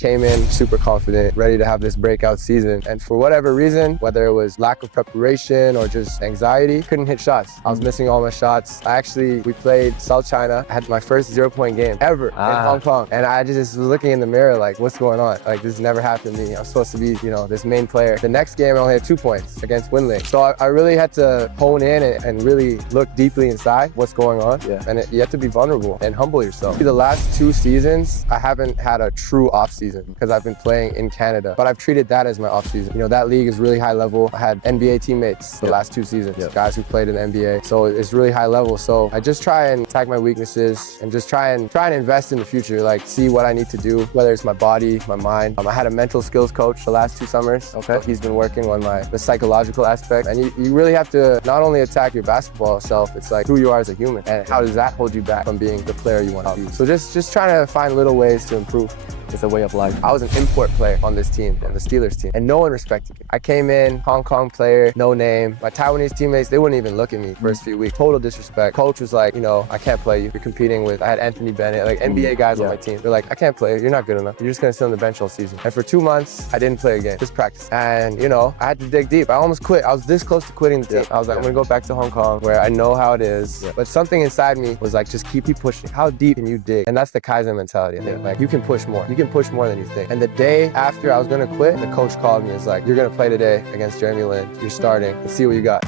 Came in super confident, ready to have this breakout season. And for whatever reason, whether it was lack of preparation or just anxiety, couldn't hit shots. I was missing all my shots. We played South China. I had my first 0-point game ever in Hong Kong. And I just was looking in the mirror like, what's going on? Like, this never happened to me. I'm supposed to be, this main player. The next game, I only had 2 points against Winling. So I really had to hone in and really look deeply inside what's going on. Yeah. And you have to be vulnerable and humble yourself. The last 2 seasons, I haven't had a true off season because I've been playing in Canada, but I've treated that as my off season. That league is really high level. I had NBA teammates the last 2 seasons, guys who played in the NBA. So it's really high level. So I just try and attack my weaknesses and just try and invest in the future, like see what I need to do, whether it's my body, my mind. I had a mental skills coach the last 2 summers. Okay. So he's been working on the psychological aspect. And you really have to not only attack your basketball self, it's like who you are as a human and how does that hold you back from being the player you want to be. So just trying to find little ways to improve. It's a way of life. I was an import player on this team, on the Steelers team, and no one respected me. I came in, Hong Kong player, no name. My Taiwanese teammates, they wouldn't even look at me first few weeks. Total disrespect. Coach was like, I can't play you. You're competing with, I had Anthony Bennett, like NBA guys on my team. They're like, I can't play you. You're not good enough. You're just gonna sit on the bench all season. And for 2 months, I didn't play a game, just practice. And I had to dig deep. I almost quit. I was this close to quitting the team. I was like, I'm gonna go back to Hong Kong where I know how it is. But something inside me was like, just keep pushing. How deep can you dig? And that's the Kaizen mentality. I think. Like, you can push more. You can push more than you think. And the day after I was gonna quit, the coach called me and was like, you're gonna play today against Jeremy Lin. You're starting. Let's see what you got.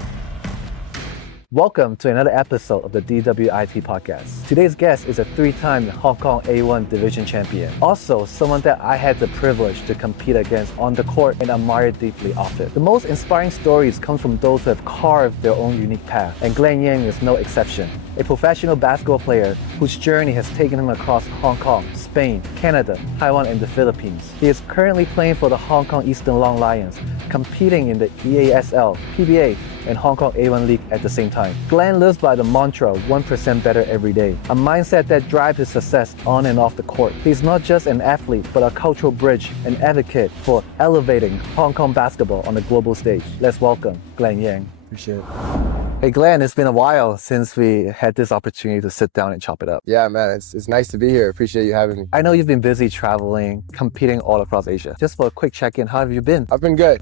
Welcome to another episode of the DWIT podcast. Today's guest is a 3-time Hong Kong A1 division champion. Also, someone that I had the privilege to compete against on the court and admire deeply off it. The most inspiring stories come from those who have carved their own unique path, and Glen Yang is no exception. A professional basketball player whose journey has taken him across Hong Kong, Spain, Canada, Taiwan, and the Philippines. He is currently playing for the Hong Kong Eastern Long Lions, competing in the EASL, PBA, and Hong Kong A1 League at the same time. Glen lives by the mantra, 1% better every day, a mindset that drives his success on and off the court. He's not just an athlete, but a cultural bridge, an advocate for elevating Hong Kong basketball on the global stage. Let's welcome Glen Yang. Appreciate it. Hey Glen, it's been a while since we had this opportunity to sit down and chop it up. Yeah, man, it's nice to be here. Appreciate you having me. I know you've been busy traveling, competing all across Asia. Just for a quick check-in, how have you been? I've been good.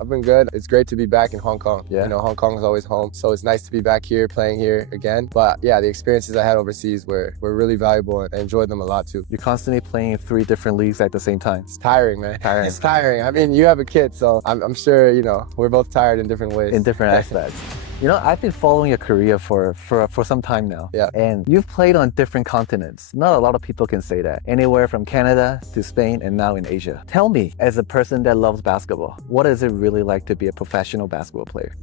It's great to be back in Hong Kong. Yeah. Hong Kong is always home, so it's nice to be back here, playing here again. But yeah, the experiences I had overseas were really valuable and I enjoyed them a lot too. You're constantly playing in 3 different leagues at the same time. It's tiring, man. It's tiring. I mean, you have a kid, so I'm sure, we're both tired in different ways. In different aspects. I've been following your career for some time now. Yeah. And you've played on different continents. Not a lot of people can say that. Anywhere from Canada to Spain and now in Asia. Tell me, as a person that loves basketball, what is it really like to be a professional basketball player?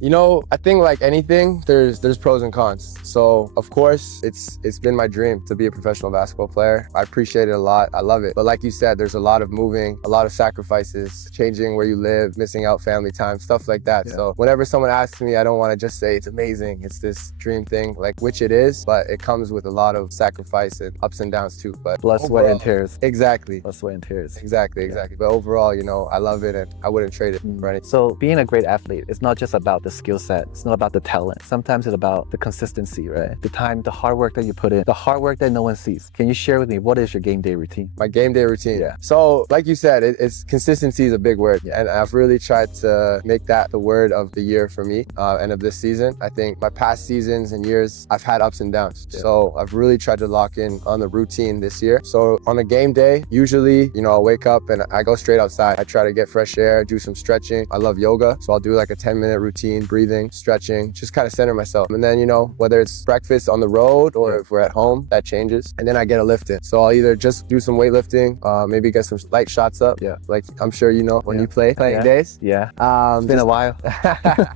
I think like anything, there's pros and cons. So of course, it's been my dream to be a professional basketball player. I appreciate it a lot. I love it. But like you said, there's a lot of moving, a lot of sacrifices, changing where you live, missing out family time, stuff like that. Yeah. So whenever someone asks me, I don't want to just say it's amazing, it's this dream thing, like, which it is, but it comes with a lot of sacrifice and ups and downs too. But blood, sweat, and tears. Exactly. Blood, sweat, and tears. Exactly. But overall, I love it and I wouldn't trade it for anything. So being a great athlete, it's not just about the skill set, it's not about the talent. Sometimes it's about the consistency, right? The time, the hard work that you put in, the hard work that no one sees. Can you share with me, what is your game day routine? My game day routine? Yeah. So like you said, it's consistency is a big word. Yeah. And I've really tried to make that the word of the year for me and of this season. I think my past seasons and years, I've had ups and downs. Yeah. So I've really tried to lock in on the routine this year. So on a game day, usually, I'll wake up and I go straight outside. I try to get fresh air, do some stretching. I love yoga. So I'll do like a 10-minute routine, breathing, stretching, just kind of center myself. And then, whether it's breakfast on the road or if we're at home, that changes. And then I get a lift in. So I'll either just do some weightlifting, maybe get some light shots up. Yeah. Like I'm sure when you playing days. Yeah. It's been a while.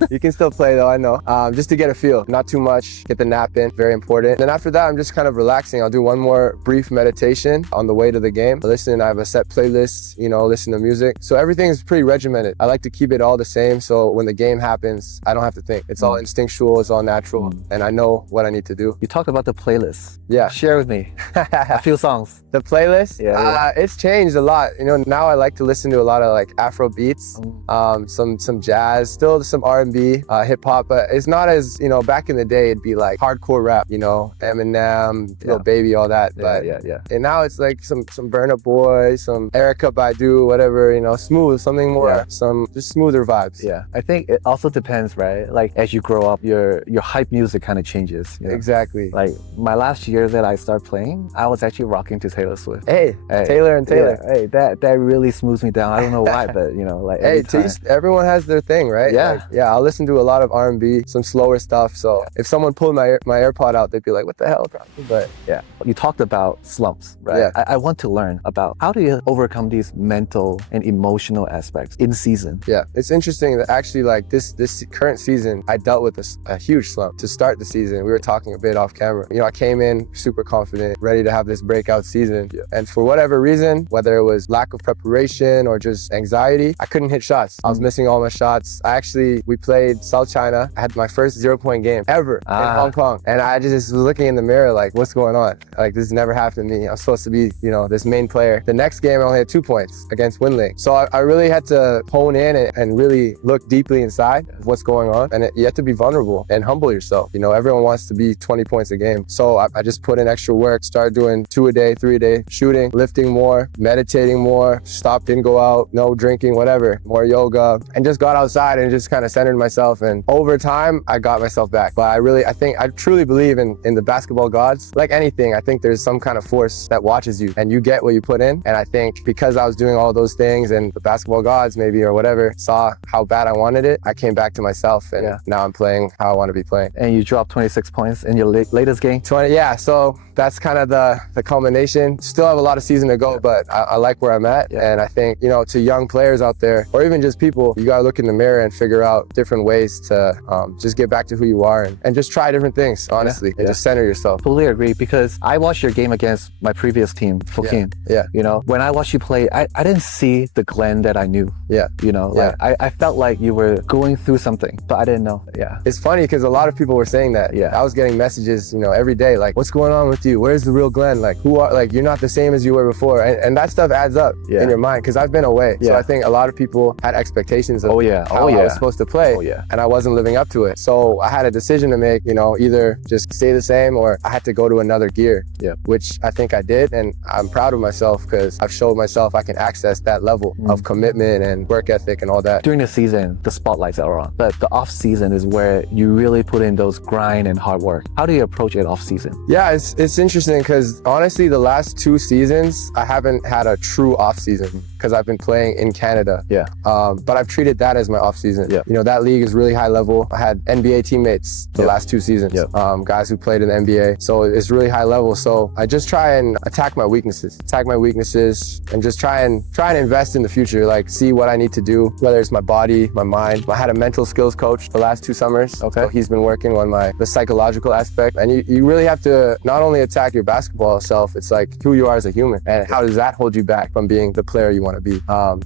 You can still play though, I know. Just to get a feel, not too much, get the nap in, very important. Then after that, I'm just kind of relaxing. I'll do one more brief meditation on the way to the game. I have a set playlist, listen to music. So everything is pretty regimented. I like to keep it all the same. So when the game happens, I don't have to think. It's all instinctual, it's all natural. And I know what I need to do. You talked about the playlist. Yeah. Share with me a few songs. The playlist? Yeah. It's changed a lot. Now I like to listen to a lot of like Afro beats, some jazz, still some R&B, hip hop, but it's not as, back in the day, it'd be like hardcore rap, Eminem, Lil Baby, all that. But and now it's like some Burna Boy, some Erykah Badu, whatever, smooth, something more, some just smoother vibes. Yeah, I think it also depends, right? Like as you grow up, your hype music kind of changes. Exactly. Like my last year that I started playing, I was actually rocking to Taylor Swift. Hey, Taylor and Taylor. Yeah, hey, that really smooths me down. I don't know why, but like hey, everyone has their thing, right? Yeah. Like, I'll listen to a lot of R&B, some slower stuff. So if someone pulled my AirPod out, they'd be like, what the hell? But you talked about slumps, right? Yeah. I want to learn about how do you overcome these mental and emotional aspects in season? Yeah, it's interesting that actually like this current season, I dealt with a huge slump to start the season. We were talking a bit off camera. I came in super confident, ready to have this breakout season. Yeah. And for whatever reason, whether it was lack of preparation or just anxiety, I couldn't hit shots. I was missing all my shots. We played South China. I had my first 0-point game ever in Hong Kong. And I just was looking in the mirror like, what's going on? Like, this never happened to me. I'm supposed to be, this main player. The next game, I only had 2 points against Winling. So I really had to hone in and really look deeply inside of what's going on. And you have to be vulnerable and humble yourself. Everyone wants to be 20 points a game. So I just put in extra work, started doing 2 a day, 3 a day, shooting, lifting more, meditating more, didn't go out, no drinking, whatever, more yoga, and just got outside and just kind of centered myself. And over time, I got myself back. But I truly believe in the basketball gods. Like anything, I think there's some kind of force that watches you and you get what you put in. And I think because I was doing all those things and the basketball gods maybe or whatever saw how bad I wanted it, I came back to myself and now I'm playing how I want to be playing. And you dropped 26 points in your latest game? 20, so that's kind of the culmination. Still have a lot of season to go, but I like where I'm at. And I think, to young players out there, or even just people, you gotta look in the mirror and figure out different ways to just get back to who you are and just try different things, honestly, and just center yourself. Totally agree, because I watched your game against my previous team, Fokin. When I watched you play, I didn't see the Glen that I knew. I felt like you were going through something, but I didn't know. It's funny because a lot of people were saying that. I was getting messages, every day, like, what's going on with you? Where's the real Glen? Like, you're not the same as you were before. And that stuff adds up in your mind, because I've been away. So I think a lot of people had expectations of how I was supposed to play, and I wasn't living up to it. So I had a decision to make, either just stay the same or I had to go to another gear, which I think I did. And I'm proud of myself because I've showed myself I can access that level of commitment and work ethic and all that. During the season, the spotlights are on, but the off season is where you really put in those grind and hard work. How do you approach it off season? Yeah, it's interesting because honestly, the last 2 seasons, I haven't had a true off season because I've been playing in Canada. But I've treated that as my off season. That league is really high level. I had NBA teammates the last 2 seasons, guys who played in the NBA. So it's really high level. So I just try and attack my weaknesses and just try and invest in the future, like see what I need to do, whether it's my body, my mind. I had a mental skills coach the last 2 summers. So he's been working on the psychological aspect. And you really have to not only attack your basketball self, it's like who you are as a human and how does that hold you back from being the player you want to be.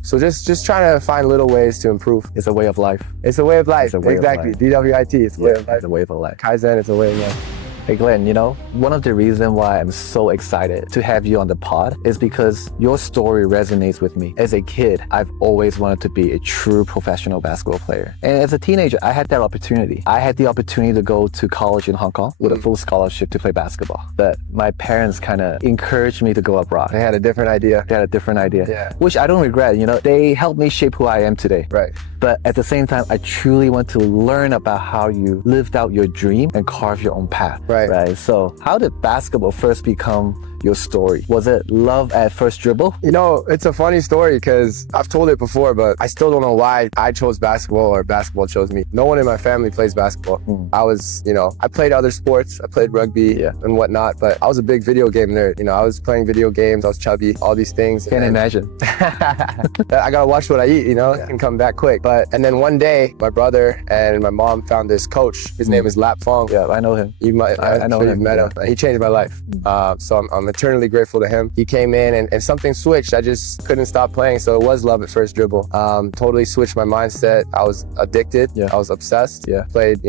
So just trying to find little ways to improve. It's a way of life. It's a way of life. Exactly. DWIT. It's a way of life. It's a way of life. Kaizen. It's a way of life. Hey Glen, one of the reasons why I'm so excited to have you on the pod is because your story resonates with me. As a kid, I've always wanted to be a true professional basketball player. And as a teenager, I had that opportunity. I had the opportunity to go to college in Hong Kong with a full scholarship to play basketball. But my parents kind of encouraged me to go abroad. They had a different idea. Which I don't regret. They helped me shape who I am today. Right. But at the same time, I truly want to learn about how you lived out your dream and carve your own path. Right. So how did basketball first become your story? Was it love at first dribble? It's a funny story because I've told it before, but I still don't know why I chose basketball or basketball chose me. No one in my family plays basketball. I was, I played other sports. I played rugby and whatnot, but I was a big video game nerd. I was playing video games. I was chubby, all these things. Can't imagine. I gotta watch what I eat, and come back quick. And then one day, my brother and my mom found this coach. His name is Lap Fong. Yeah, I know him. I know him. You've met him. He changed my life. So I'm eternally grateful to him. He came in and something switched. I just couldn't stop playing. So it was love at first dribble. Totally switched my mindset. I was addicted. I was obsessed. Played,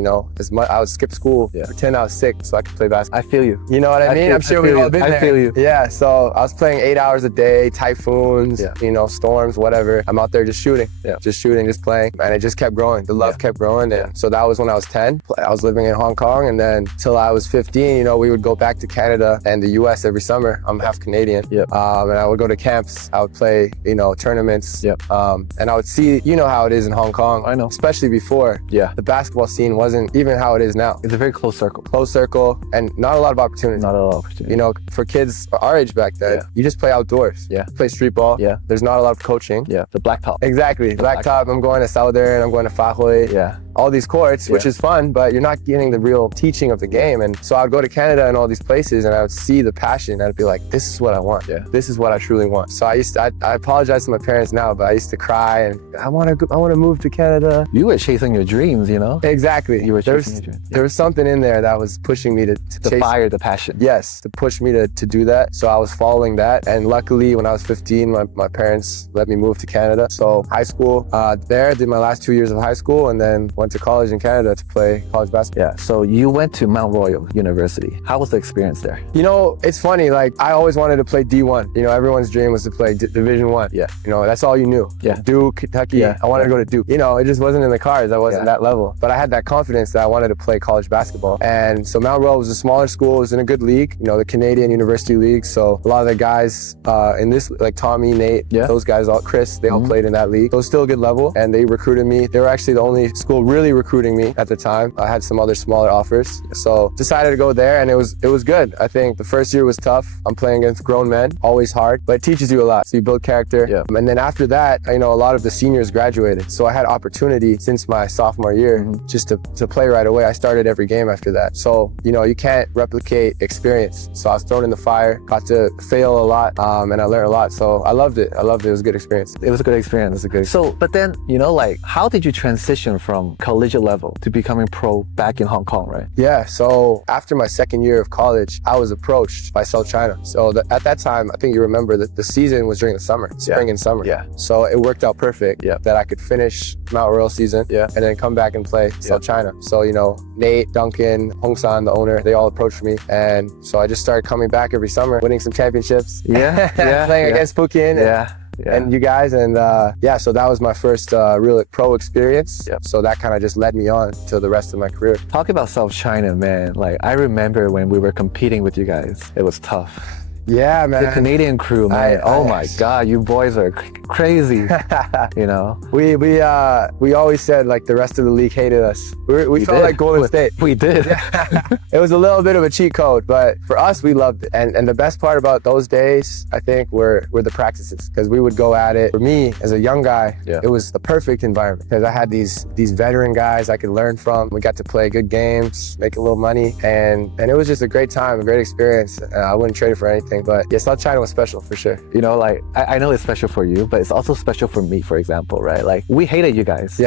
as much. I would skip school, pretend I was sick so I could play basketball. I feel you. You know what I mean? I'm sure we've all been there. I feel you. Yeah, so I was playing 8 hours a day, typhoons, storms, whatever. I'm out there just shooting. Just playing. playing, and it just kept growing. The love kept growing, and so that was when I was 10. I was living in Hong Kong, and then till I was 15, you know, we would go back to Canada and the US every summer. I'm half Canadian. And I would go to camps. I would play, you know, tournaments. And I would see, you know how it is in Hong Kong. I know. Especially before. The basketball scene wasn't even how it is now. It's a very close circle. Close circle, and not a lot of opportunity. Not a lot of opportunity. You know, for kids our age back then, you just play outdoors. Play street ball. There's not a lot of coaching. The blacktop. Exactly. Blacktop. I'm going to Southern. I'm going to Fahui. All these courts, which is fun, but you're not getting the real teaching of the game. And so I'd go to Canada and all these places, and I would see the passion. I'd be like, this is what I want. This is what I truly want. So I apologize to my parents now, but I used to cry and I want to move to Canada. You were chasing your dreams, you know? Exactly. You were chasing your dreams. There was something in there that was pushing me to chase. Fire, the passion. Yes, to push me to do that. So I was following that. And luckily, when I was 15, my parents let me move to Canada. So high school there, did my last 2 years of high school, and then went to college in Canada to play college basketball. So you went to Mount Royal University. How was the experience there? You know, it's funny, like I always wanted to play D1. You know, everyone's dream was to play Division 1. You know, that's all you knew. Duke, Kentucky. I wanted to go to Duke. You know, it just wasn't in the cards. I wasn't that level. But I had that confidence that I wanted to play college basketball. And so Mount Royal was a smaller school. It was in a good league, you know, the Canadian University League. So a lot of the guys in this, like Tommy, Nate, those guys, Chris, they all played in that league. So it was still a good level. And they recruited me. They were actually the only school really recruiting me at the time. I had some other smaller offers. So decided to go there, and it was good. I think the first year was tough. I'm playing against grown men, always hard, but it teaches you a lot. So you build character. And then after that, you know, a lot of the seniors graduated. So I had opportunity since my sophomore year just to play right away. I started every game after that. So, you know, you can't replicate experience. So I was thrown in the fire, got to fail a lot, and I learned a lot. So I loved it. It was a good experience. It was a good experience. So, but then, you know, like, how did you transition from collegiate level to becoming pro back in Hong Kong, right? So after my second year of college, I was approached by South China. So at that time, I think you remember that the season was during the summer, spring and summer. So it worked out perfect that I could finish Mount Royal season and then come back and play South China. So, you know, Nate, Duncan, Hong San, the owner, they all approached me. And so I just started coming back every summer, winning some championships. Playing against Pukin. And you guys, and so that was my first real pro experience. So that kind of just led me on to the rest of my career. Talk about South China, man. Like, I remember when we were competing with you guys, it was tough. Yeah, man. The Canadian crew, man. Oh my God, you boys are crazy. You know. We always said like the rest of the league hated us. We felt like Golden State. We did. It was a little bit of a cheat code, but for us, we loved it. And the best part about those days, I think, were the practices, because we would go at it. For me, as a young guy, it was the perfect environment because I had these veteran guys I could learn from. We got to play good games, make a little money, and it was just a great time, a great experience. I wouldn't trade it for anything. But yeah, South China was special for sure. You know, like, I know it's special for you, but it's also special for me, for example, right? Like, we hated you guys.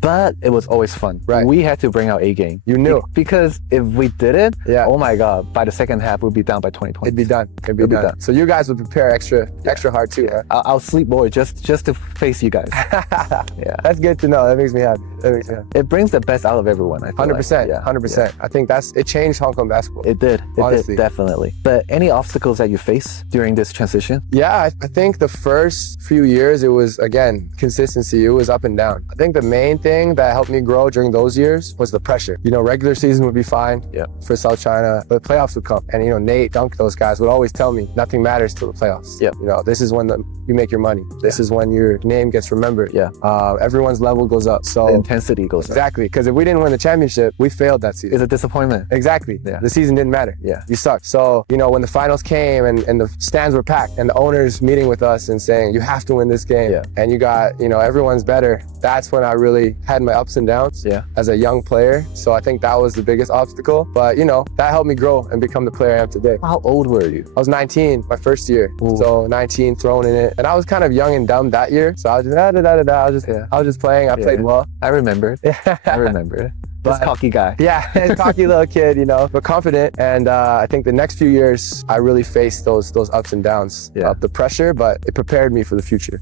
But it was always fun. We had to bring our A game. You knew. Because if we didn't, oh my God, by the second half, we'd be down by 20 points. It'd be done. So you guys would prepare extra hard too, right? I'll sleep more just to face you guys. That's good to know. That makes me happy. It brings the best out of everyone, I feel 100%. Like. 100%. I think it changed Hong Kong basketball. It did. It did, definitely. But any obstacles that you face during this transition? Yeah, I think the first few years, it was, again, consistency. It was up and down. I think the main thing that helped me grow during those years was the pressure. You know, regular season would be fine for South China, but the playoffs would come. And, you know, Nate, Dunk, those guys would always tell me nothing matters till the playoffs. You know, this is when you make your money. This is when your name gets remembered. Everyone's level goes up. So the intensity goes up. Exactly. Because if we didn't win the championship, we failed that season. It's a disappointment. Exactly. The season didn't matter. You sucked. So, you know, when the finals came and the stands were packed and the owners meeting with us and saying, you have to win this game. And you got, you know, everyone's better. That's when I really had my ups and downs as a young player. So I think that was the biggest obstacle. But, you know, that helped me grow and become the player I am today. How old were you? I was 19, my first year. So 19, thrown in it. And I was kind of young and dumb that year. So I was just, I was just playing. I played well. I remember. I remember. This cocky guy. Yeah, cocky little kid, you know, but confident. And I think the next few years, I really faced those ups and downs of the pressure, but it prepared me for the future.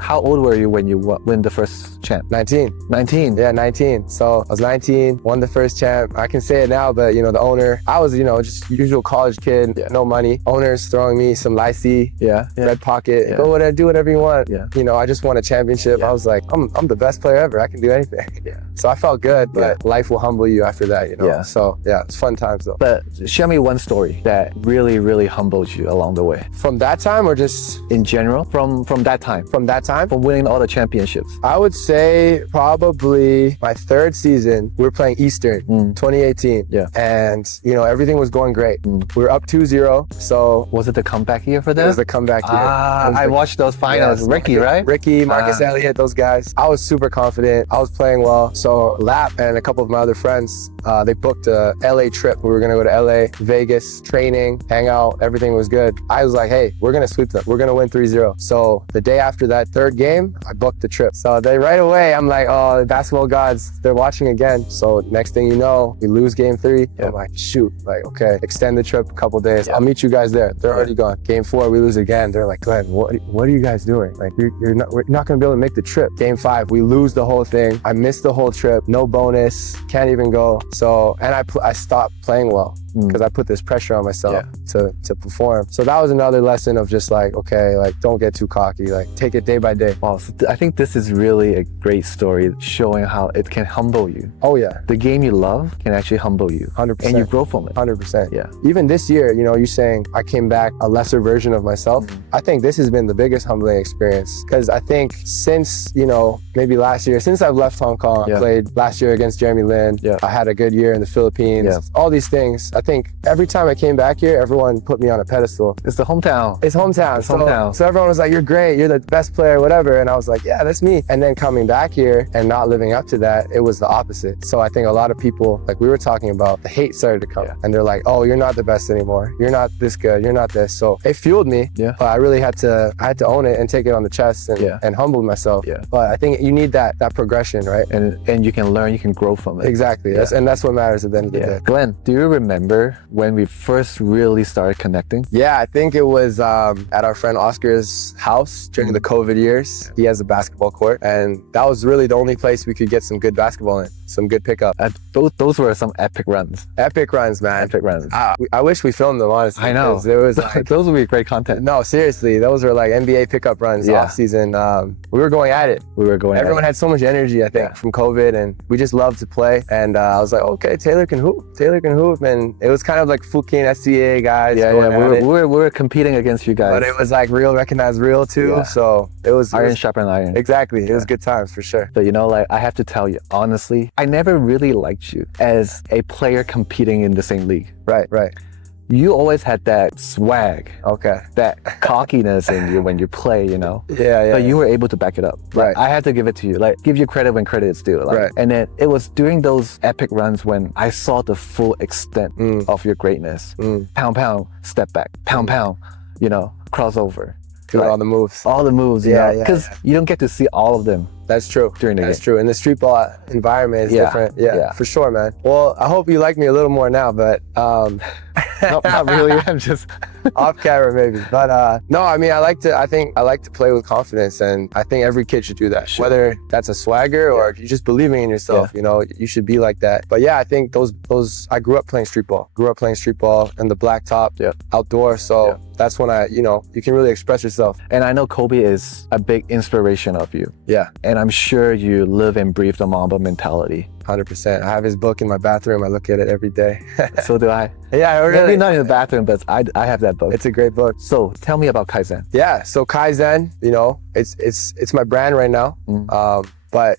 How old were you when you win the first champ? 19. 19? Yeah, 19. So I was 19, won the first champ. I can say it now, but you know, the owner, I was, you know, just usual college kid, no money. Owner's throwing me some lycée, red pocket, go whatever, do whatever you want. You know, I just won a championship. I was like, I'm the best player ever. I can do anything. So I felt good, but life will humble you after that, you know? So yeah, it's fun times though. But share me one story that really, really humbled you along the way. From that time or just? In general, from that time. From that time? From winning all the championships. I would say probably my third season, we were playing Eastern, 2018. And, you know, everything was going great. We were up 2-0, so. Was it the comeback year for them? It was the comeback year. I watched those finals. Ricky, right? Ricky, Marcus Elliott, those guys. I was super confident. I was playing well. So Lap and a couple of my other friends, they booked a LA trip. We were gonna go to LA, Vegas, training, hang out, everything was good. I was like, hey, we're gonna sweep them. We're gonna win 3-0. So the day after that third game, I booked the trip. So they right away, I'm like, oh, the basketball gods, they're watching again. So next thing you know, we lose game 3. I'm like, shoot, like, okay, extend the trip a couple days. I'll meet you guys there. They're already gone. Game 4, we lose again. They're like, Glenn, what are you guys doing? Like, we're not gonna be able to make the trip. Game 5, we lose the whole thing. I missed the whole trip, no bonus, can't even go. So, and I stopped playing well because I put this pressure on myself to perform. So that was another lesson of just like, okay, like don't get too cocky, like take it day by day. Wow, so I think this is really a great story showing how it can humble you. Oh yeah. The game you love can actually humble you. 100%. And you grow from it. 100%. Yeah. Even this year, you know, you're saying I came back a lesser version of myself. I think this has been the biggest humbling experience because I think since, you know, maybe last year, since I've left Hong Kong, I played last year against Jeremy Lin. I had a good year in the Philippines. All these things. I think every time I came back here, everyone put me on a pedestal. It's the hometown. It's hometown. So everyone was like, you're great, you're the best player, whatever. And I was like, yeah, that's me. And then coming back here and not living up to that, it was the opposite. So I think a lot of people, like we were talking about, the hate started to come. And they're like, oh, you're not the best anymore. You're not this good. You're not this. So it fueled me. But I really had to own it and take it on the chest and humble myself. But I think you need that progression, right? And you can learn, you can grow from it. Exactly. And that's what matters at the end of the day. Glenn, do you remember when we first really started connecting? Yeah, I think it was at our friend Oscar's house during the COVID years. He has a basketball court, and that was really the only place we could get some good basketball in, some good pickup. Those were some epic runs. Epic runs, man. Epic runs. I wish we filmed them, honestly. I know. It was like, those would be great content. No, seriously, those were like NBA pickup runs off season. We were going at it. Everyone had so much energy, I think, from COVID, and we just loved to play. And I was like, okay, Taylor can hoop. And it was kind of like Fukin SCA guys. We were competing against you guys. But it was like real recognized real too. So it was iron sharpened iron. Exactly. It was good times for sure. But you know, like I have to tell you, honestly, I never really liked you as a player competing in the same league. Right. You always had that swag. Okay. That cockiness in you when you play, you know? But you were able to back it up. Right. I had to give it to you. Like, give you credit when credit is due. Like, and then it was during those epic runs when I saw the full extent of your greatness. Pound, step back. Pound, you know, crossover. Doing all the moves. All the moves, yeah. Because you don't get to see all of them. That's true. That's true. And the street ball environment is different. Yeah, for sure, man. Well, I hope you like me a little more now, but not really. I'm just off camera maybe. But no, I mean, I think I like to play with confidence, and I think every kid should do that. Sure. Whether that's a swagger or you just believing in yourself, you know, you should be like that. But yeah, I think I grew up playing street ball. And the blacktop outdoor. So that's when you can really express yourself. And I know Kobe is a big inspiration of you. Yeah. And I'm sure you live and breathe the Mamba mentality. 100%. I have his book in my bathroom. I look at it every day. So do I. Yeah, really. Maybe not in the bathroom, but I have that book. It's a great book. So tell me about Kaizen. Yeah, so Kaizen, you know, it's my brand right now. But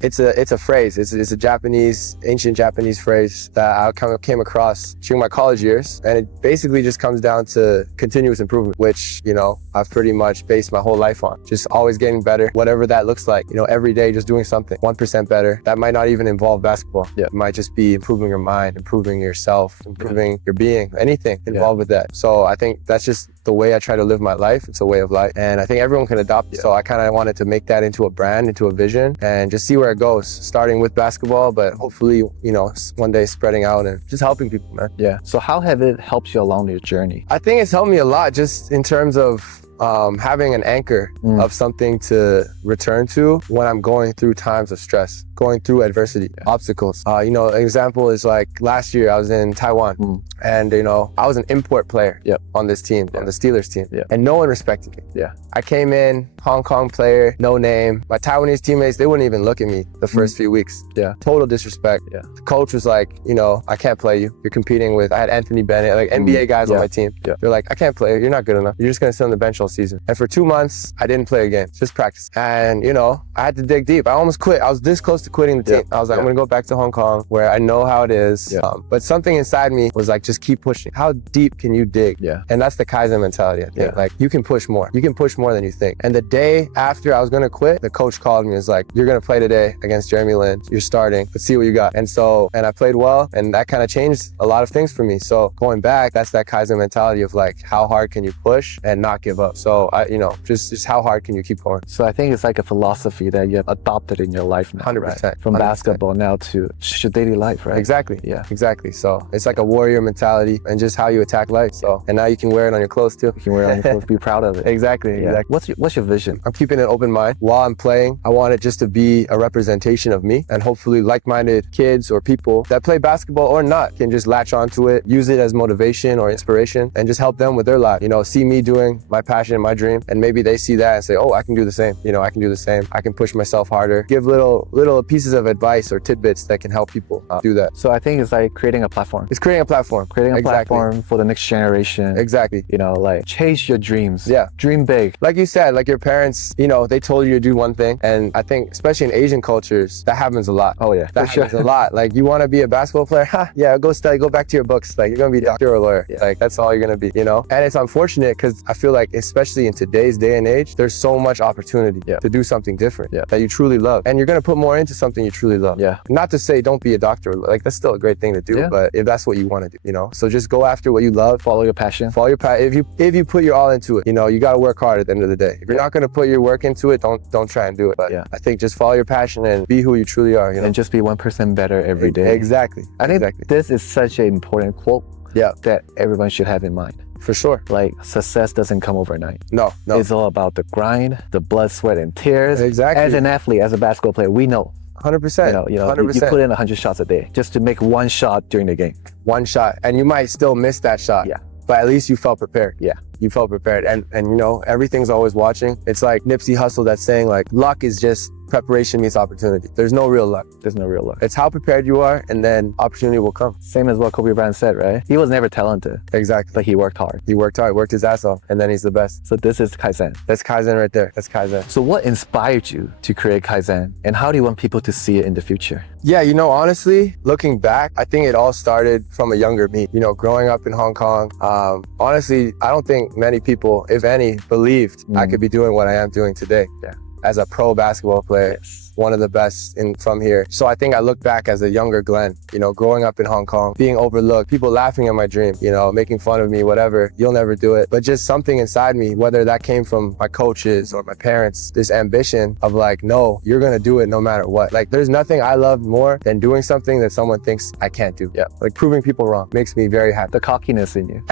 it's a phrase. It's a ancient Japanese phrase that I kind of came across during my college years. And it basically just comes down to continuous improvement, which, you know, I've pretty much based my whole life on. Just always getting better, whatever that looks like. You know, every day just doing something 1% better. That might not even involve basketball. It might just be improving your mind, improving yourself, improving your being, anything involved with that. So I think that's just the way I try to live my life. It's a way of life, and I think everyone can adopt it. So I kind of wanted to make that into a brand, into a vision, and just see where it goes, starting with basketball, but hopefully, you know, one day spreading out and just helping people, man. Yeah. So how have it helped you along your journey? I think it's helped me a lot, just in terms of having an anchor of something to return to when I'm going through times of stress, going through adversity, obstacles. You know, an example is like last year I was in Taiwan and, you know, I was an import player on this team, on the Steelers team, and no one respected me. I came in, Hong Kong player, no name. My Taiwanese teammates, they wouldn't even look at me the first few weeks. Total disrespect. The coach was like, you know, I can't play you. You're competing with, I had Anthony Bennett, like NBA guys on my team. They're like, I can't play you. You're not good enough. You're just gonna sit on the bench all season. And for 2 months, I didn't play a game, just practice. And, you know, I had to dig deep. I almost quit. I was this close to quitting the team. I was like, I'm gonna go back to Hong Kong where I know how it is. But something inside me was like, just keep pushing. How deep can you dig? And that's the Kaizen mentality, I think. Like, you can push more. You can push more than you think. And the day after I was gonna quit, the coach called me and was like, you're gonna play today against Jeremy Lin. You're starting. Let's see what you got. And I played well, and that kind of changed a lot of things for me. So going back, that's that Kaizen mentality of like, how hard can you push and not give up? So you know, just how hard can you keep going? So I think it's like a philosophy that you have adopted in your life now. 100%. Right? From 100%. Basketball now to your daily life, right? Exactly. Exactly. So it's like a warrior mentality and just how you attack life. So, and now you can wear it on your clothes too. You can wear it on your clothes, be proud of it. Exactly. What's your vision? I'm keeping an open mind while I'm playing. I want it just to be a representation of me, and hopefully like-minded kids or people that play basketball or not can just latch onto it, use it as motivation or inspiration, and just help them with their life. You know, see me doing my passion and my dream, and maybe they see that and say, oh, I can do the same. You know, I can do the same. I can push myself harder. Give little pieces of advice or tidbits that can help people do that. So I think it's like creating a platform. It's creating a platform. Creating a platform for the next generation. Exactly. You know, like chase your dreams. Dream big. Like you said, like your parents, you know, they told you to do one thing. And I think, especially in Asian cultures, that happens a lot. Oh yeah, that happens a lot. Like, you want to be a basketball player? Go study, go back to your books. Like, you're going to be a doctor or a lawyer. Like, that's all you're going to be, you know? And it's unfortunate because I feel like, especially in today's day and age, there's so much opportunity to do something different that you truly love. And you're going to put more into something you truly love. Not to say don't be a doctor. Like, that's still a great thing to do, but if that's what you want to do, you know? So just go after what you love. Follow your passion. Follow your passion. If you put your all into it, you know, you got to work hard at the end of the day. If you're not going to put your work into it, don't try and do it. But I think just follow your passion and be who you truly are, you know? And just be 1% better every day. Exactly. I think this is such an important quote that everyone should have in mind. For sure. Like, success doesn't come overnight. No. It's all about the grind, the blood, sweat, and tears. Exactly. As an athlete, as a basketball player, we know. 100%. You know, 100%. You put in 100 shots a day just to make one shot during the game. One shot, and you might still miss that shot. But at least you felt prepared. You felt prepared, and you know, everything's always watching. It's like Nipsey Hussle that's saying, like, luck is just preparation meets opportunity. There's no real luck. There's no real luck. It's how prepared you are, and then opportunity will come. Same as what Kobe Bryant said, right? He was never talented. Exactly. But he worked hard. He worked hard, worked his ass off, and then he's the best. So this is Kaizen. That's Kaizen right there. That's Kaizen. So what inspired you to create Kaizen, and how do you want people to see it in the future? Yeah, you know, honestly, looking back, I think it all started from a younger me. You know, growing up in Hong Kong, honestly, I don't think many people, if any, believed I could be doing what I am doing today. As a pro basketball player, one of the best from here. So I think I look back as a younger Glen, you know, growing up in Hong Kong, being overlooked, people laughing at my dream, you know, making fun of me, whatever, you'll never do it. But just something inside me, whether that came from my coaches or my parents, this ambition of like, no, you're gonna do it no matter what. Like, there's nothing I love more than doing something that someone thinks I can't do. Like, proving people wrong makes me very happy. The cockiness in you.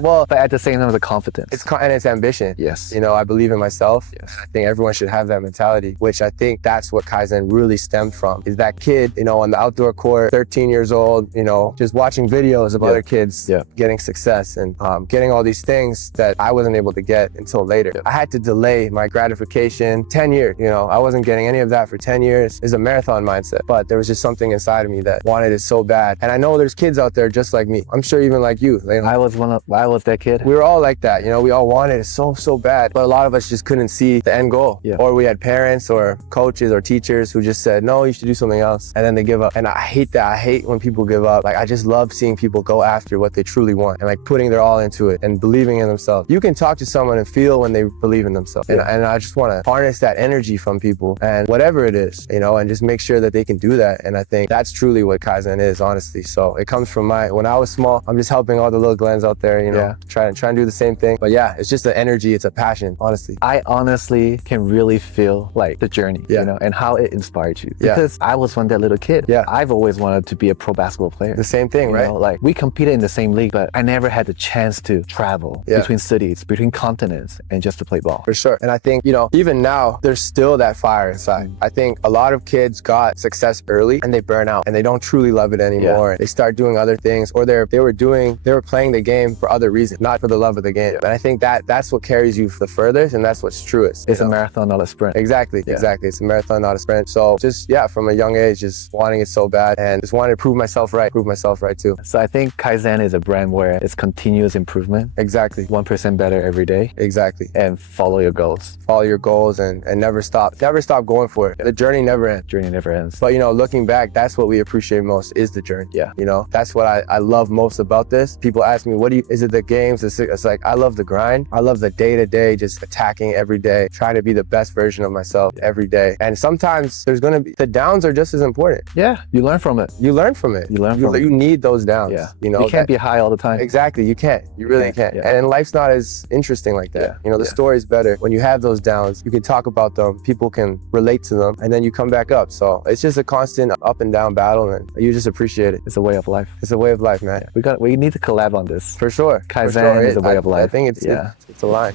Well, but at the same time, the confidence. And it's ambition. You know, I believe in myself. I think everyone should have that mentality, which I think that's what Kaizen really stemmed from, is that kid, you know, on the outdoor court, 13 years old, you know, just watching videos of other kids getting success and getting all these things that I wasn't able to get until later. I had to delay my gratification 10 years, you know, I wasn't getting any of that for 10 years. It's a marathon mindset, but there was just something inside of me that wanted it so bad. And I know there's kids out there just like me. I'm sure even like you. You know, I was that kid. We were all like that, you know, we all wanted it so bad, but a lot of us just couldn't see the end goal. Or we had parents or coaches or teachers who just said, no, you should do something else. And then they give up. And I hate that. I hate when people give up. Like, I just love seeing people go after what they truly want and like putting their all into it and believing in themselves. You can talk to someone and feel when they believe in themselves. And I just want to harness that energy from people and whatever it is, you know, and just make sure that they can do that. And I think that's truly what Kaizen is, honestly. So it comes from when I was small, I'm just helping all the little Glens out there, you know, try and do the same thing. But yeah, it's just the energy. It's a passion, honestly. I honestly can really feel like the journey, you know, and how it inspired you. Because I was one that little kid. Yeah. I've always wanted to be a pro basketball player. The same thing, right? You know, like we competed in the same league, but I never had the chance to travel between cities, between continents, and just to play ball. For sure. And I think, you know, even now, there's still that fire inside. I think a lot of kids got success early and they burn out and they don't truly love it anymore. They start doing other things, or they were playing the game for other reasons, not for the love of the game. And I think that's what carries you the furthest, and that's what's truest. It's a marathon, not a sprint. Exactly. It's a marathon, not a sprint. So just, from a young age, just wanting it so bad and just wanting to prove myself right too. So I think Kaizen is a brand where it's continuous improvement. Exactly. 1% better every day. Exactly. And follow your goals. Follow your goals and never stop. Never stop going for it. The journey never ends. Journey never ends. But, you know, looking back, that's what we appreciate most is the journey. Yeah. You know, that's what I love most about this. People ask me, is it the games? It's like, I love the grind. I love the day-to-day, just attacking every day, trying to be the best version of myself every day. And sometimes there's going to be, the downs are just as important. Yeah. You learn from it. You learn from it. You need those downs. Yeah. You know, you can't be high all the time. Exactly. You can't. You really can't. Yeah. And life's not as interesting like that. Yeah. You know, the story's better when you have those downs. You can talk about them. People can relate to them, and then you come back up. So it's just a constant up and down battle, and you just appreciate it. It's a way of life. It's a way of life, man. We need to collab on this. For sure. Kaizen is a way of life. I think it's a line.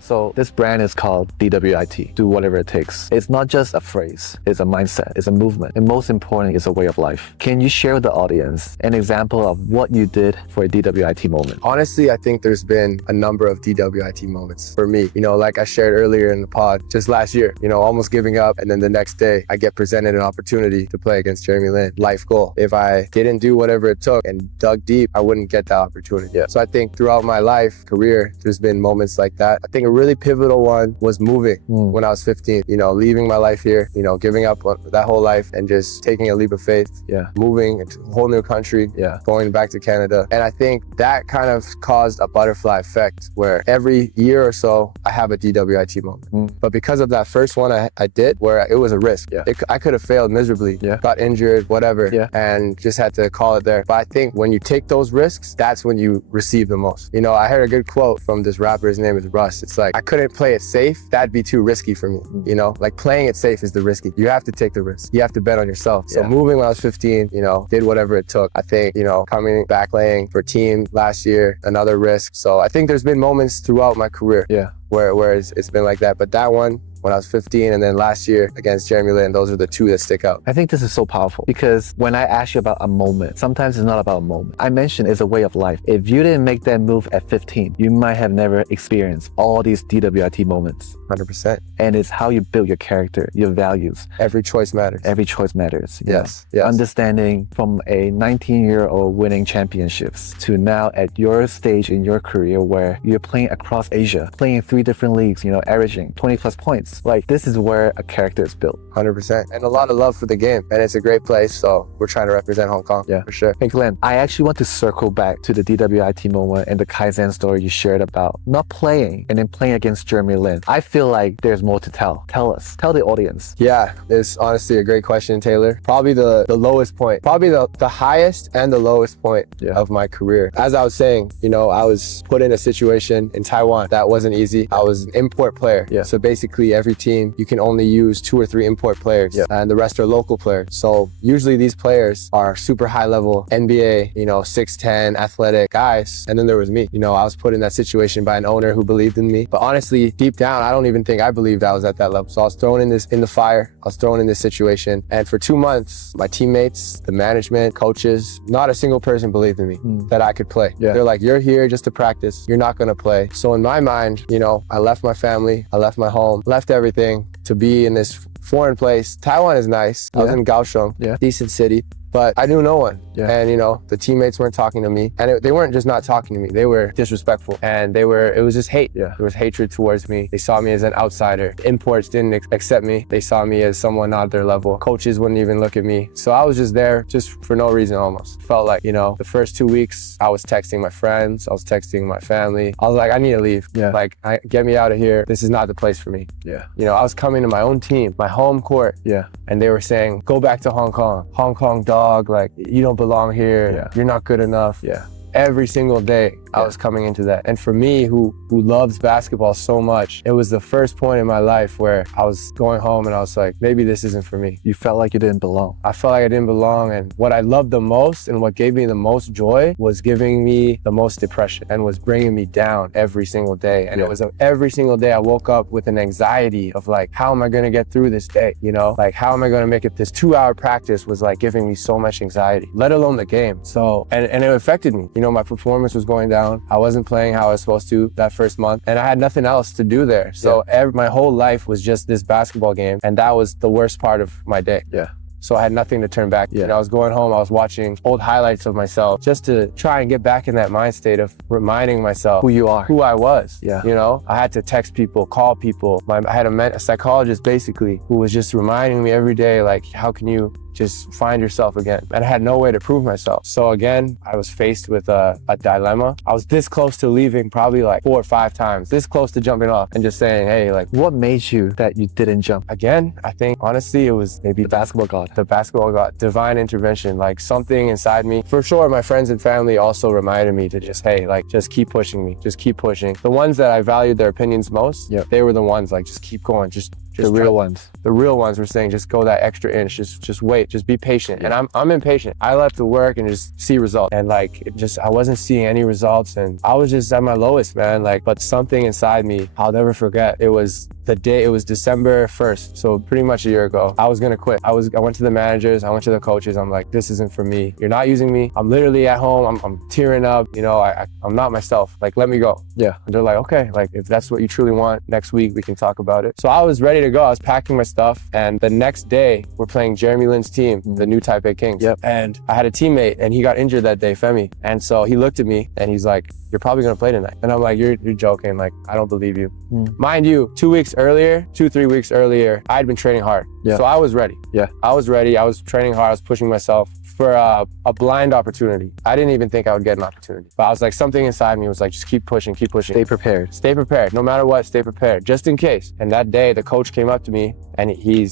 So this brand is called DWIT, do whatever it takes. It's not just a phrase, it's a mindset, it's a movement, and most importantly, it's a way of life. Can you share with the audience an example of what you did for a DWIT moment? Honestly, I think there's been a number of DWIT moments for me. You know, like I shared earlier in the pod, just last year, you know, almost giving up, and then the next day, I get presented an opportunity to play against Jeremy Lin. Life goal. If I didn't do whatever it took and dug deep, I wouldn't get that opportunity. So I think throughout my life, career, there's been moments like that. I think a really pivotal one was moving when I was 15, you know, leaving my life here, you know, giving up that whole life and just taking a leap of faith, moving into a whole new country, going back to Canada. And I think that kind of caused a butterfly effect where every year or so I have a DWIT moment. But because of that first one I did, where it was a risk, I could have failed miserably, got injured, whatever, and just had to call it there. But I think when you take those risks, that's when you receive the most. You know, I heard a good quote from this rapper, his name is Russ. It's like, I couldn't play it safe, that'd be too risky for me. You know, like playing it safe is the risky. You have to take the risk. You have to bet on yourself. So moving when I was 15, you know, did whatever it took. I think, you know, coming back playing for team last year, another risk. So I think there's been moments throughout my career where it's been like that. But that one, when I was 15, and then last year against Jeremy Lin, those are the two that stick out. I think this is so powerful because when I ask you about a moment, sometimes it's not about a moment. I mentioned it's a way of life. If you didn't make that move at 15, you might have never experienced all these DWIT moments. 100%. And it's how you build your character, your values. Every choice matters. Every choice matters. Yes. Understanding from a 19-year-old winning championships to now at your stage in your career where you're playing across Asia, playing in 3 different leagues, you know, averaging 20 plus points. Like, this is where a character is built. 100%. And a lot of love for the game. And it's a great place. So we're trying to represent Hong Kong. For sure. Hey, Glenn, I actually want to circle back to the DWIT moment and the Kaizen story you shared about not playing and then playing against Jeremy Lin. I feel like there's more to tell. Tell us. Tell the audience. Yeah, it's honestly a great question, Taylor. Probably the lowest point. Probably the highest and the lowest point of my career. As I was saying, you know, I was put in a situation in Taiwan that wasn't easy. I was an import player. So basically every team, you can only use 2 or 3 import players and the rest are local players. So usually these players are super high level NBA, you know, 6'10", athletic guys. And then there was me. You know, I was put in that situation by an owner who believed in me. But honestly, deep down, I don't even think I believed I was at that level. So I was thrown in the fire. I was thrown in this situation. And for 2 months, my teammates, the management, coaches, not a single person believed in me that I could play. They're like, you're here just to practice. You're not going to play. So in my mind, you know, I left my family, I left my home, left everything to be in this foreign place. Taiwan is nice. I was in Kaohsiung, decent city. but I knew no one. Yeah. And you know, the teammates weren't talking to me, and they weren't just not talking to me, they were disrespectful, and it was just hate. Yeah. There was hatred towards me. They saw me as an outsider. Imports didn't accept me. They saw me as someone not at their level. Coaches wouldn't even look at me. So I was just there just for no reason almost. Felt like, you know, the first 2 weeks I was texting my friends, I was texting my family. I was like, I need to leave. Yeah. Like, get me out of here. This is not the place for me. Yeah. You know, I was coming to my own team, my home court. Yeah. And they were saying, go back to Hong Kong. Hong Kong dog, like, you don't belong here. Yeah. You're not good enough. Yeah. Every single day I was coming into that. And for me, who loves basketball so much, it was the first point in my life where I was going home and I was like, maybe this isn't for me. You felt like you didn't belong. I felt like I didn't belong, and what I loved the most and what gave me the most joy was giving me the most depression and was bringing me down every single day. And it was every single day I woke up with an anxiety of like, how am I gonna get through this day? You know, like, how am I gonna make it? This 2-hour practice was like giving me so much anxiety, let alone the game. So, and it affected me. You know, my performance was going down. I wasn't playing how I was supposed to that first month, and I had nothing else to do there. So my whole life was just this basketball game, and that was the worst part of my day. Yeah. So I had nothing to turn back to. Yeah. You know, I was going home, I was watching old highlights of myself just to try and get back in that mind state of reminding myself Who you are. who I was. Yeah. You know, I had to text people, call people. I had a psychologist basically who was just reminding me every day, like, how can you just find yourself again? And I had no way to prove myself. So again, I was faced with a dilemma. I was this close to leaving probably like 4 or 5 times, this close to jumping off and just saying, hey, like, What made you that you didn't jump? again, I think honestly, it was maybe The basketball god. the basketball got divine intervention, like something inside me. For sure, my friends and family also reminded me to just, hey, like, just keep pushing me, just keep pushing. The ones that I valued their opinions most, they were the ones like, just keep going, just The real ones. The real ones were saying, just go that extra inch, just wait, just be patient. And I'm impatient. I left to work and just see results. And like, I wasn't seeing any results, and I was just at my lowest, man. Like, but something inside me, I'll never forget. It was December 1st, so pretty much a year ago. I was gonna quit. I went to the managers, I went to the coaches. I'm like, this isn't for me. You're not using me. I'm literally at home. I'm tearing up. You know, I'm not myself. Like, let me go. Yeah. And they're like, okay, like, if that's what you truly want, next week we can talk about it. So I was ready to go. I was packing my stuff, and the next day we're playing Jeremy Lin's team, the new Taipei Kings. Yep. And I had a teammate, and he got injured that day, Femi. And so he looked at me and he's like, you're probably gonna play tonight. And I'm like, you're joking. Like, I don't believe you. Mind you, 2 weeks earlier, 2-3 weeks earlier, I'd been training hard. Yeah. So I was ready. Yeah. I was ready. I was training hard. I was pushing myself for a blind opportunity. I didn't even think I would get an opportunity. But I was like, something inside me was like, just keep pushing, keep pushing. Stay prepared. Stay prepared. No matter what, stay prepared, just in case. And that day, the coach came up to me and he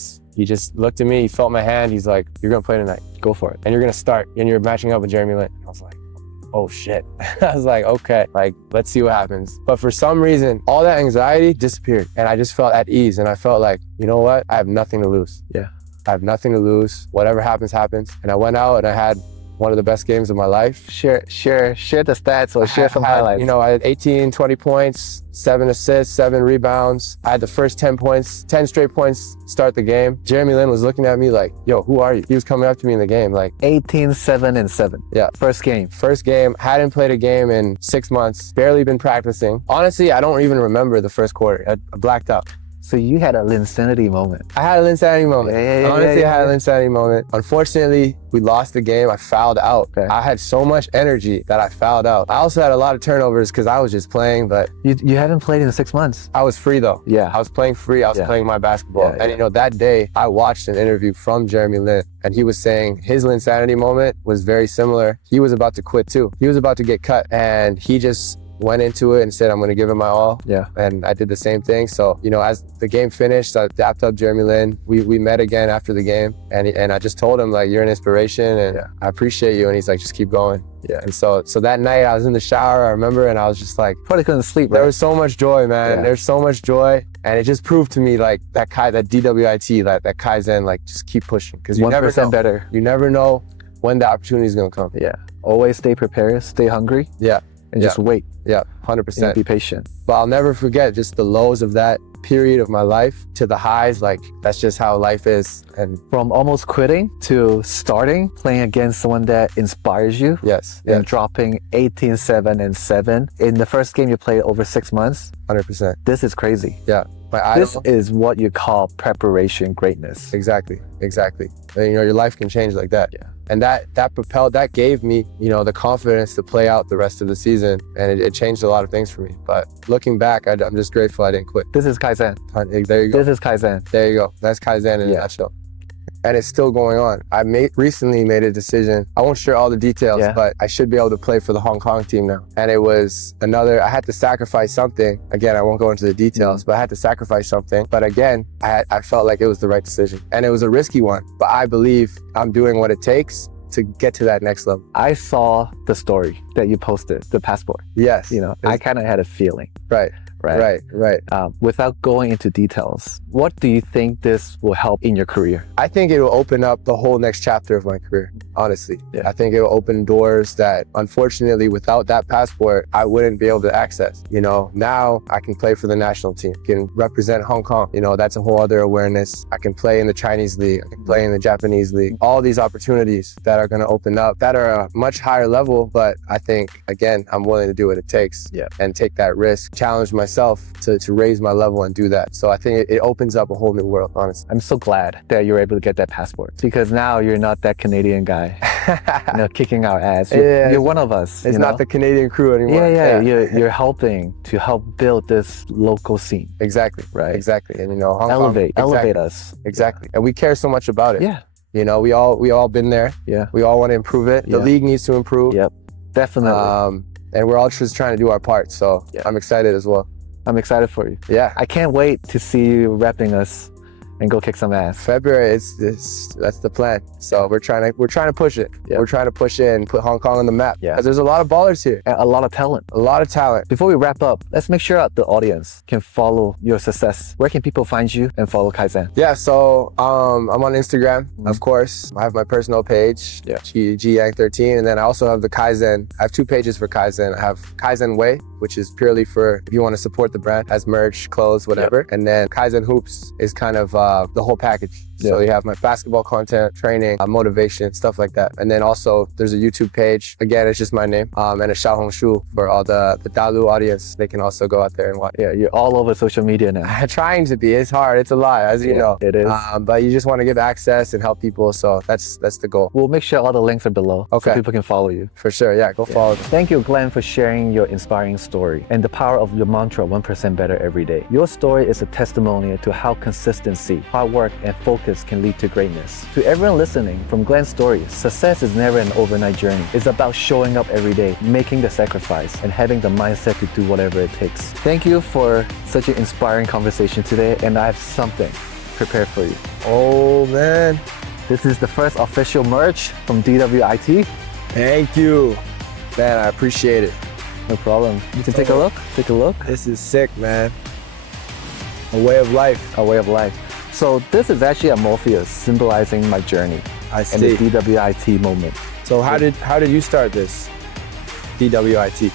just looked at me. He felt my hand. He's like, you're gonna play tonight. Go for it. And you're gonna start. And you're matching up with Jeremy Lin. I was like, oh shit. I was like, okay, like, let's see what happens. But for some reason, all that anxiety disappeared, and I just felt at ease. And I felt like, you know what? I have nothing to lose. Yeah. I have nothing to lose. Whatever happens, happens. And I went out and I had one of the best games of my life. Share the stats or share some highlights. You know, I had 18, 20 points, 7 assists, 7 rebounds. I had the first 10 points, 10 straight points start the game. Jeremy Lin was looking at me like, yo, who are you? He was coming up to me in the game like, 18, 7, and 7. Yeah. First game. First game, hadn't played a game in 6 months, barely been practicing. Honestly, I don't even remember the first quarter. I blacked out. So you had a Linsanity moment. I had a Linsanity moment. Honestly, I had a Linsanity moment. Unfortunately, we lost the game. I fouled out. Okay. I had so much energy that I fouled out. I also had a lot of turnovers because I was just playing, but You hadn't played in 6 months. I was free though. Yeah. I was playing free. I was playing my basketball. And you know, that day I watched an interview from Jeremy Lin, and he was saying his Linsanity moment was very similar. He was about to quit too. He was about to get cut, and he just went into it and said, I'm going to give it my all. Yeah. And I did the same thing. So, you know, as the game finished, I dapped up Jeremy Lin. We met again after the game, and I just told him, like, you're an inspiration and I appreciate you. And he's like, just keep going. Yeah. And so that night I was in the shower, I remember, and I was just like, probably couldn't sleep, right? There was so much joy, man. Yeah. There's so much joy. And it just proved to me like that DWIT, that Kaizen, like, just keep pushing. Because you never know. Better. You never know when the opportunity is going to come. Yeah. Always stay prepared, stay hungry. Yeah. And just wait. Yeah, 100%. And be patient. But I'll never forget just the lows of that period of my life to the highs. Like, that's just how life is. And from almost quitting to starting, playing against someone that inspires you. Yes. And dropping 18, 7, and 7. In the first game you played over 6 months. 100%. This is crazy. Yeah. This is what you call preparation greatness. Exactly. And, you know, your life can change like that. Yeah. And that gave me, the confidence to play out the rest of the season. And it changed a lot of things for me. But looking back, I'm just grateful I didn't quit. This is Kaizen. There you go. This is Kaizen. There you go. That's Kaizen in a nutshell. And it's still going on. I recently made a decision. I won't share all the details, but I should be able to play for the Hong Kong team now. And it was I had to sacrifice something. Again, I won't go into the details, but I had to sacrifice something. But again, I felt like it was the right decision. And it was a risky one, but I believe I'm doing what it takes to get to that next level. I saw the story that you posted, the passport. Yes. I kind of had a feeling. Right. Without going into details, what do you think this will help in your career? I think it will open up the whole next chapter of my career, honestly. Yeah. I think it will open doors that, unfortunately, without that passport, I wouldn't be able to access. Now I can play for the national team, can represent Hong Kong. That's a whole other awareness. I can play in the Chinese league, I can play in the Japanese league. All these opportunities that are going to open up that are a much higher level, but I think, again, I'm willing to do what it takes and take that risk, challenge myself to raise my level and do that. So I think it opens up a whole new world, honestly. I'm so glad that you're able to get that passport, because now you're not that Canadian guy, kicking our ass. You're one of us. It's not the Canadian crew anymore. You're helping to help build this local scene. Exactly. Right. Exactly. And Hong Kong, elevate us. Exactly. And we care so much about it. Yeah. We all been there. Yeah. We all want to improve it. The league needs to improve. Yep. Definitely. And we're all just trying to do our part. So I'm excited as well. I'm excited for you. Yeah. I can't wait to see you repping us and go kick some ass. February, that's the plan. So we're trying to push it. Yeah. We're trying to push it and put Hong Kong on the map. Yeah. Because there's a lot of ballers here. And a lot of talent. A lot of talent. Before we wrap up, let's make sure that the audience can follow your success. Where can people find you and follow Kaizen? Yeah, so I'm on Instagram, of course. I have my personal page, G Yang 13, and then I also have the Kaizen. I have 2 pages for Kaizen. I have Kaizen Way, which is purely for if you want to support the brand, as merch, clothes, whatever. And then Kaizen Hoops is kind of the whole package. So you have my basketball content, training, motivation, stuff like that. And then also there's a YouTube page. Again, it's just my name. And a Xiaohongshu for all the Dalu audience. They can also go out there and watch. Yeah, you're all over social media now. Trying to be. It's hard. It's a lot, as you know. It is. But you just want to give access and help people. So that's the goal. We'll make sure all the links are below so people can follow you. For sure. Yeah, go follow them. Thank you, Glenn, for sharing your inspiring story and the power of your mantra, 1% better every day. Your story is a testimony to how consistency, hard work, and focus can lead to greatness. To everyone listening, from Glenn's story, success is never an overnight journey. It's about showing up every day, making the sacrifice, and having the mindset to do whatever it takes. Thank you for such an inspiring conversation today, and I have something prepared for you. Oh, man. This is the first official merch from DWIT. Thank you. Man, I appreciate it. No problem. You can take a look. Take a look. This is sick, man. A way of life. A way of life. So this is actually a Morpheus symbolizing my journey and the DWIT moment. So how did you start this DWIT?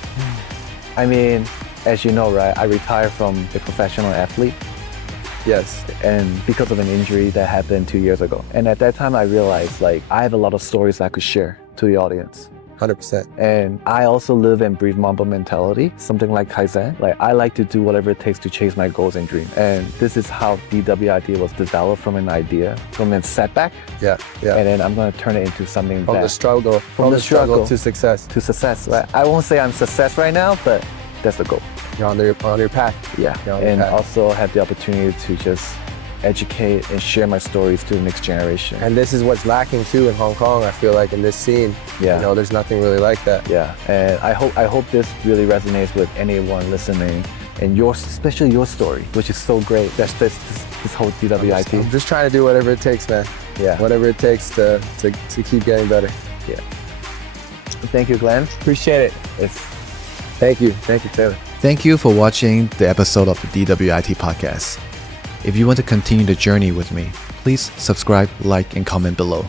I mean, as you know, right, I retired from a professional athlete. Yes. And because of an injury that happened 2 years ago. And at that time I realized I have a lot of stories I could share to the audience. 100%. And I also live and breathe Mamba mentality, something like Kaizen. I like to do whatever it takes to chase my goals and dreams. And this is how DWIT was developed, from an idea, from a setback. Yeah. And then I'm going to turn it into something from the struggle to success. To success. Right? I won't say I'm success right now, but that's the goal. You're on your path. Yeah. And also have the opportunity to just educate and share my stories to the next generation. And this is what's lacking too in Hong Kong, I feel like, in this scene. Yeah. There's nothing really like that. Yeah. And I hope this really resonates with anyone listening, and especially your story, which is so great. That fits this whole DWIT. I'm just trying to do whatever it takes, man. Yeah. Whatever it takes to keep getting better. Yeah. Thank you, Glenn. Appreciate it. Thank you, Taylor. Thank you for watching the episode of the DWIT podcast. If you want to continue the journey with me, please subscribe, like, and comment below.